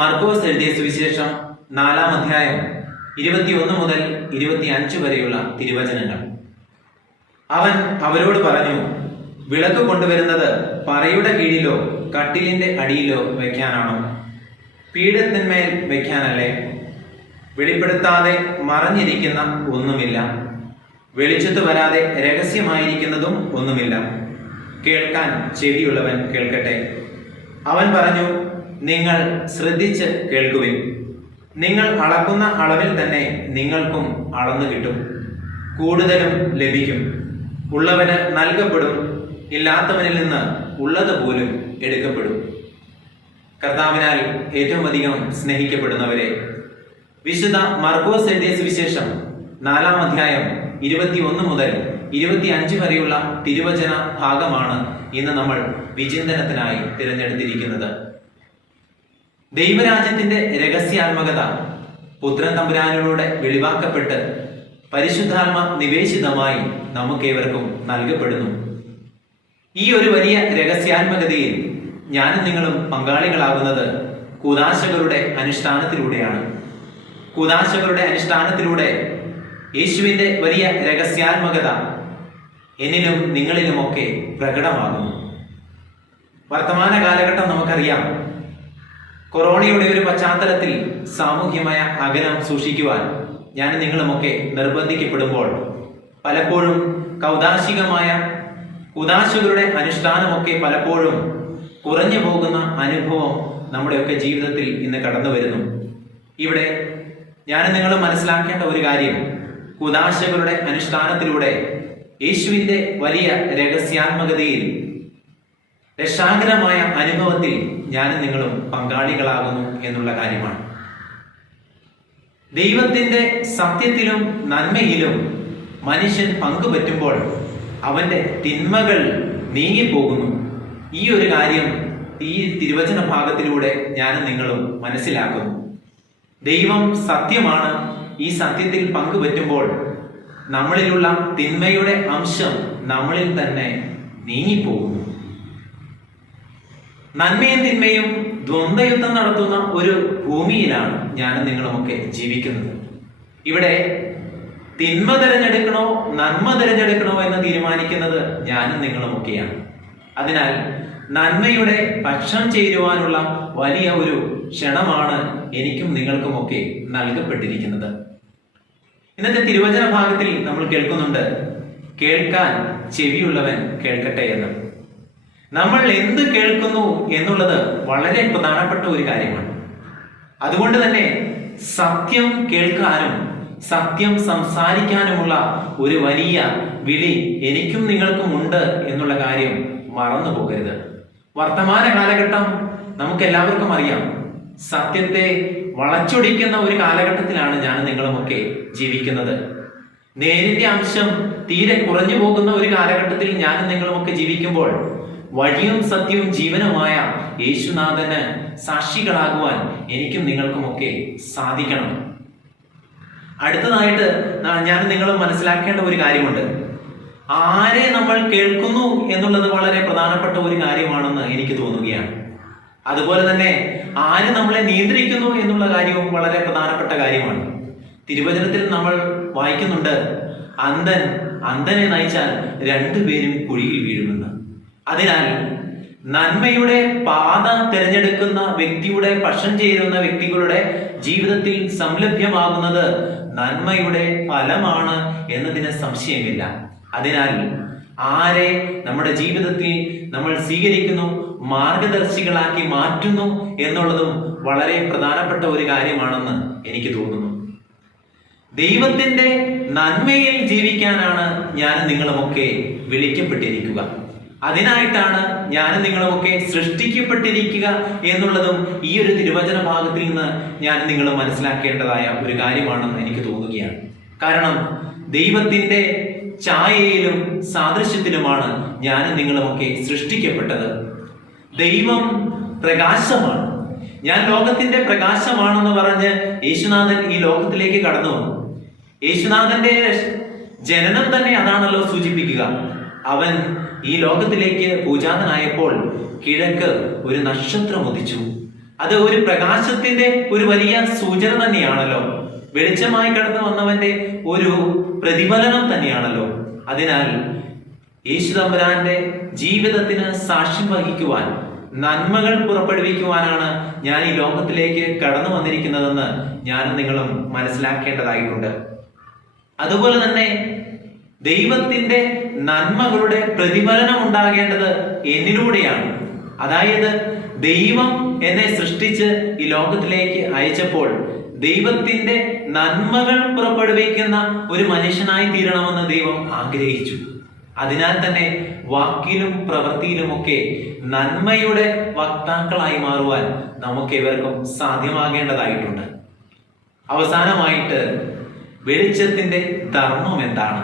മർക്കോസ് എഴുതിയ സുവിശേഷം 4-ാം അധ്യായം 21 മുതൽ 25 വരെയുള്ള തിരുവചനങ്ങൾ. അവൻ അവരോട് പറഞ്ഞു, വിളക്ക് കൊണ്ടുവരുന്നത് പറയുടെ കീഴിലോ കട്ടിലിന്റെ അടിയിലോ വയ്ക്കാനാണോ, പീഠത്തിന്മേൽ വയ്ക്കാനല്ലേ? വെളിപ്പെടുത്താതെ മറഞ്ഞിരിക്കുന്ന ഒന്നുമില്ല, വെളിച്ചത്ത് വരാതെ രഹസ്യമായിരിക്കുന്നതും ഒന്നുമില്ല. കേൾക്കാൻ ചെവിയുള്ളവൻ കേൾക്കട്ടെ. അവൻ പറഞ്ഞു, നിങ്ങൾ ശ്രദ്ധിച്ച് കേൾക്കുവിൻ. നിങ്ങൾ അളക്കുന്ന അളവിൽ തന്നെ നിങ്ങൾക്കും അളന്നു കിട്ടും, കൂടുതലും ലഭിക്കും. ഉള്ളവന് നൽകപ്പെടും, ഇല്ലാത്തവനിൽ നിന്ന് ഉള്ളത് പോലും എടുക്കപ്പെടും. കർത്താവിനാൽ ഏറ്റവും അധികം സ്നേഹിക്കപ്പെടുന്നവരെ, വിശുദ്ധ മർക്കോസ് എഴുതിയ സുവിശേഷം 4-ാം അധ്യായം 21 മുതൽ 25 വരെയുള്ള തിരുവചന ഭാഗമാണ് ഇന്ന് നമ്മൾ വിചിന്തനത്തിനായി തിരഞ്ഞെടുത്തിരിക്കുന്നത്. ദൈവരാജ്യത്തിന്റെ രഹസ്യാത്മകത പുത്രൻ തമ്പുരാനിലൂടെ വെളിവാക്കപ്പെട്ട് പരിശുദ്ധാത്മ നിവേശിതമായി നമുക്കേവർക്കും നൽകപ്പെടുന്നു. ഈ ഒരു വലിയ രഹസ്യാത്മകതയിൽ ഞാനും നിങ്ങളും പങ്കാളികളാകുന്നത് കൂദാശകളുടെ അനുഷ്ഠാനത്തിലൂടെയാണ്. കൂദാശകളുടെ അനുഷ്ഠാനത്തിലൂടെ യേശുവിന്റെ വലിയ രഹസ്യാത്മകത എന്നിലും നിങ്ങളിലുമൊക്കെ പ്രകടമാകുന്നു. വർത്തമാന കാലഘട്ടം നമുക്കറിയാം. കൊറോണയുടെ ഒരു പശ്ചാത്തലത്തിൽ സാമൂഹ്യമായ അകലം സൂക്ഷിക്കുവാൻ ഞാൻ നിങ്ങളുമൊക്കെ നിർബന്ധിക്കപ്പെടുമ്പോൾ പലപ്പോഴും കൂദാശകളുടെ അനുഷ്ഠാനമൊക്കെ പലപ്പോഴും കുറഞ്ഞു പോകുന്ന അനുഭവം നമ്മുടെയൊക്കെ ജീവിതത്തിൽ ഇന്ന് കടന്നു വരുന്നു. ഇവിടെ ഞാൻ നിങ്ങൾ മനസ്സിലാക്കേണ്ട ഒരു കാര്യം, കൂദാശകളുടെ അനുഷ്ഠാനത്തിലൂടെ യേശുവിന്റെ വലിയ രഹസ്യാത്മകതയിൽ രക്ഷാകരമായ അനുഭവത്തിൽ ഞാനും നിങ്ങളും പങ്കാളികളാകുന്നു എന്നുള്ള കാര്യമാണ്. ദൈവത്തിന്റെ സത്യത്തിലും നന്മയിലും മനുഷ്യൻ പങ്കുപറ്റുമ്പോൾ അവന്റെ തിന്മകൾ നീങ്ങിപ്പോകുന്നു. ഈ ഒരു കാര്യം ഈ തിരുവചന ഭാഗത്തിലൂടെ ഞാനും നിങ്ങളും മനസ്സിലാക്കുന്നു. ദൈവം സത്യമാണ്. ഈ സത്യത്തിൽ പങ്കുപറ്റുമ്പോൾ നമ്മളിലുള്ള തിന്മയുടെ അംശം നമ്മളിൽ തന്നെ നീങ്ങിപ്പോകുന്നു. നന്മയും തിന്മയും ദ്വന്ദ്വയുദ്ധം നടത്തുന്ന ഒരു ഭൂമിയിലാണ് ഞാനും നിങ്ങളുമൊക്കെ ജീവിക്കുന്നത്. ഇവിടെ തിന്മ തിരഞ്ഞെടുക്കണോ നന്മ തിരഞ്ഞെടുക്കണോ എന്ന് തീരുമാനിക്കുന്നത് ഞാനും നിങ്ങളുമൊക്കെയാണ്. അതിനാൽ നന്മയുടെ പക്ഷം ചേരുവാനുള്ള വലിയ ഒരു ക്ഷണമാണ് എനിക്കും നിങ്ങൾക്കുമൊക്കെ നൽകപ്പെട്ടിരിക്കുന്നത്. ഇന്നത്തെ തിരുവചന ഭാഗത്തിൽ നമ്മൾ കേൾക്കുന്നുണ്ട്, കേൾക്കാൻ ചെവിയുള്ളവൻ കേൾക്കട്ടെ എന്ന്. നമ്മൾ എന്ത് കേൾക്കുന്നു എന്നുള്ളത് വളരെ പ്രധാനപ്പെട്ട ഒരു കാര്യമാണ്. അതുകൊണ്ട് തന്നെ സത്യം കേൾക്കാനും സത്യം സംസാരിക്കാനുമുള്ള ഒരു വലിയ വിളി എനിക്കും നിങ്ങൾക്കും ഉണ്ട് എന്നുള്ള കാര്യം മറന്നു പോകരുത്. വർത്തമാന കാലഘട്ടം നമുക്ക് എല്ലാവർക്കും അറിയാം. സത്യത്തെ വളച്ചൊടിക്കുന്ന ഒരു കാലഘട്ടത്തിലാണ് ഞാൻ നിങ്ങളുമൊക്കെ ജീവിക്കുന്നത്. നേരിന്റെ അംശം തീരെ കുറഞ്ഞു പോകുന്ന ഒരു കാലഘട്ടത്തിൽ ഞാനും നിങ്ങളുമൊക്കെ ജീവിക്കുമ്പോൾ വഴിയും സത്യവും ജീവനുമായ യേശുനാഥന് സാക്ഷികളാകുവാൻ എനിക്കും നിങ്ങൾക്കുമൊക്കെ സാധിക്കണം. അടുത്തതായിട്ട് ഞാൻ നിങ്ങൾ മനസ്സിലാക്കേണ്ട ഒരു കാര്യമുണ്ട്. ആരെ നമ്മൾ കേൾക്കുന്നു എന്നുള്ളത് വളരെ പ്രധാനപ്പെട്ട ഒരു കാര്യമാണെന്ന് എനിക്ക് തോന്നുകയാണ്. അതുപോലെ തന്നെ ആര് നമ്മളെ നിയന്ത്രിക്കുന്നു എന്നുള്ള കാര്യവും വളരെ പ്രധാനപ്പെട്ട കാര്യമാണ്. തിരുവചനത്തിൽ നമ്മൾ വായിക്കുന്നുണ്ട്, അന്ധനെ നയിച്ചാൽ രണ്ടുപേരും കുഴിയിൽ വീഴുമെന്ന്. അതിനാൽ നന്മയുടെ പാത തിരഞ്ഞെടുക്കുന്ന വ്യക്തിയുടെ പക്ഷം ചേരുന്ന വ്യക്തികളുടെ ജീവിതത്തിൽ സംലഭ്യമാകുന്നത് നന്മയുടെ ഫലമാണ് എന്നതിന് സംശയമില്ല. അതിനാൽ ആരെ നമ്മുടെ ജീവിതത്തിൽ നമ്മൾ സ്വീകരിക്കുന്നു, മാർഗദർശികളാക്കി മാറ്റുന്നു എന്നുള്ളതും വളരെ പ്രധാനപ്പെട്ട ഒരു കാര്യമാണെന്ന് എനിക്ക് തോന്നുന്നു. ദൈവത്തിന്റെ നന്മയിൽ ജീവിക്കാനാണ് ഞാൻ നിങ്ങളുമൊക്കെ വിളിക്കപ്പെട്ടിരിക്കുക. അതിനായിട്ടാണ് ഞാൻ നിങ്ങളുമൊക്കെ സൃഷ്ടിക്കപ്പെട്ടിരിക്കുക എന്നുള്ളതും ഈ ഒരു തിരുവചന ഭാഗത്തിൽ നിന്ന് ഞാൻ നിങ്ങൾ മനസ്സിലാക്കേണ്ടതായ ഒരു കാര്യമാണെന്ന് എനിക്ക് തോന്നുകയാണ്. കാരണം ദൈവത്തിന്റെ ഛായയിലും സാദൃശ്യത്തിലുമാണ് ഞാൻ നിങ്ങളുമൊക്കെ സൃഷ്ടിക്കപ്പെട്ടത്. ദൈവം പ്രകാശമാണ്. ഞാൻ ലോകത്തിന്റെ പ്രകാശമാണെന്ന് പറഞ്ഞ് യേശുനാഥൻ ഈ ലോകത്തിലേക്ക് കടന്നു വന്നു. യേശുനാഥന്റെ ജനനം തന്നെ അതാണല്ലോ സൂചിപ്പിക്കുക. അവൻ ഈ ലോകത്തിലേക്ക് പൂജാതനായപ്പോൾ കിഴക്ക് ഒരു നക്ഷത്രം ഉദിച്ചു. അത് ഒരു പ്രകാശത്തിന്റെ ഒരു വലിയ സൂചന തന്നെയാണല്ലോ. വെളിച്ചമായി കടന്നു വന്നവന്റെ ഒരു പ്രതിഫലനം തന്നെയാണല്ലോ. അതിനാൽ യേശു തമ്പുരാന്റെ ജീവിതത്തിന് സാക്ഷ്യം വഹിക്കുവാൻ, നന്മകൾ പുറപ്പെടുവിക്കുവാനാണ് ഞാൻ ഈ ലോകത്തിലേക്ക് കടന്നു വന്നിരിക്കുന്നതെന്ന് ഞാനും നിങ്ങളും മനസ്സിലാക്കേണ്ടതായിട്ടുണ്ട്. അതുപോലെ തന്നെ ദൈവത്തിന്റെ നന്മകളുടെ പ്രതിഫലനം ഉണ്ടാകേണ്ടത് എന്നിലൂടെയാണ്. അതായത് ദൈവം എന്നെ സൃഷ്ടിച്ച് ഈ ലോകത്തിലേക്ക് അയച്ചപ്പോൾ ദൈവത്തിന്റെ നന്മകൾ പുറപ്പെടുവിക്കുന്ന ഒരു മനുഷ്യനായി തീരണമെന്ന് ദൈവം ആഗ്രഹിച്ചു. അതിനാൽ തന്നെ വാക്കിലും പ്രവൃത്തിയിലുമൊക്കെ നന്മയുടെ വക്താക്കളായി മാറുവാൻ നമുക്ക് ഇവർക്കും സാധ്യമാകേണ്ടതായിട്ടുണ്ട്. അവസാനമായിട്ട് വെളിച്ചത്തിന്റെ ധർമ്മം എന്താണ്?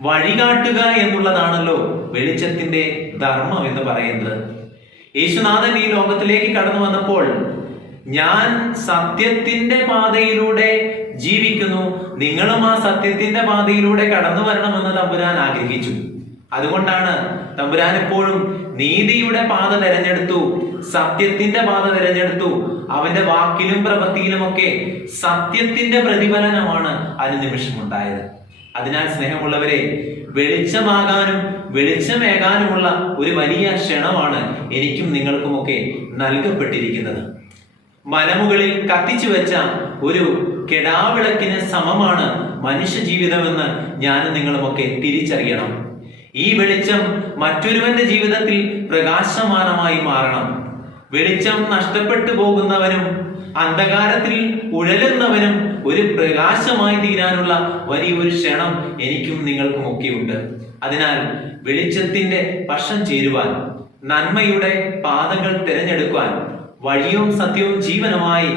വഴികാട്ടുക എന്നുള്ളതാണല്ലോ വെളിച്ചത്തിന്റെ ധർമ്മം എന്ന് പറയുന്നത്. യേശുനാഥൻ ഈ ലോകത്തിലേക്ക് കടന്നു വന്നപ്പോൾ ഞാൻ സത്യത്തിന്റെ പാതയിലൂടെ ജീവിക്കുന്നു, നിങ്ങളും ആ സത്യത്തിന്റെ പാതയിലൂടെ കടന്നു വരണമെന്ന് തമ്പുരാൻ ആഗ്രഹിച്ചു. അതുകൊണ്ടാണ് തമ്പുരാൻ എപ്പോഴും നീതിയുടെ പാത തിരഞ്ഞെടുത്തു, സത്യത്തിന്റെ പാത തിരഞ്ഞെടുത്തു. അവന്റെ വാക്കിലും പ്രവൃത്തിയിലുമൊക്കെ സത്യത്തിന്റെ പ്രതിഫലനമാണ് അനുനിമിഷമുണ്ടായത്. അതിനാൽ സ്നേഹമുള്ളവരെ, വെളിച്ചമാകാനും വെളിച്ചമേകാനുമുള്ള ഒരു വലിയ ക്ഷണമാണ് എനിക്കും നിങ്ങൾക്കുമൊക്കെ നൽകപ്പെട്ടിരിക്കുന്നത്. മലമുകളിൽ കത്തിച്ചു വെച്ച ഒരു കെടാവിളക്കിന് സമമാണ് മനുഷ്യ ജീവിതമെന്ന് ഞാനും നിങ്ങളുമൊക്കെ തിരിച്ചറിയണം. ഈ വെളിച്ചം മറ്റൊരുവന്റെ ജീവിതത്തിൽ പ്രകാശമാനമായി മാറണം. വെളിച്ചം നഷ്ടപ്പെട്ടു പോകുന്നവനും അന്ധകാരത്തിൽ ഉഴലുന്നവനും ഒരു പ്രകാശമായി തീരാനുള്ള വലിയൊരു ക്ഷണം എനിക്കും നിങ്ങൾക്കും ഒക്കെ ഉണ്ട്. അതിനാൽ വെളിച്ചത്തിന്റെ പക്ഷം ചേരുവാൻ, നന്മയുടെ പാതകൾ തിരഞ്ഞെടുക്കുവാൻ, വഴിയും സത്യവും ജീവനുമായി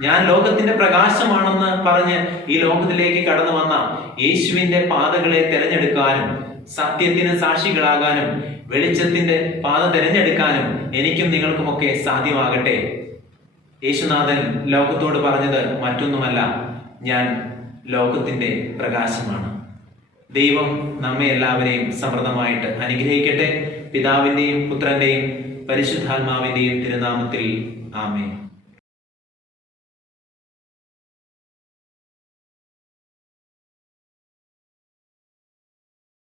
ഞാൻ ലോകത്തിന്റെ പ്രകാശമാണെന്ന് പറഞ്ഞ് ഈ ലോകത്തിലേക്ക് കടന്നു വന്ന യേശുവിന്റെ പാതകളെ തിരഞ്ഞെടുക്കാനും, സത്യത്തിന് സാക്ഷികളാകാനും, വെളിച്ചത്തിന്റെ പാത തിരഞ്ഞെടുക്കാനും എനിക്കും നിങ്ങൾക്കുമൊക്കെ സാധ്യമാകട്ടെ. യേശുനാഥൻ ലോകത്തോട് പറഞ്ഞത് മറ്റൊന്നുമല്ല, ഞാൻ ലോകത്തിന്റെ പ്രകാശമാണ്. ദൈവം നമ്മെ എല്ലാവരെയും സമൃദ്ധമായിട്ട് അനുഗ്രഹിക്കട്ടെ. പിതാവിന്റെയും പുത്രന്റെയും പരിശുദ്ധാത്മാവിന്റെയും തിരുനാമത്തിൽ ആമേൻ.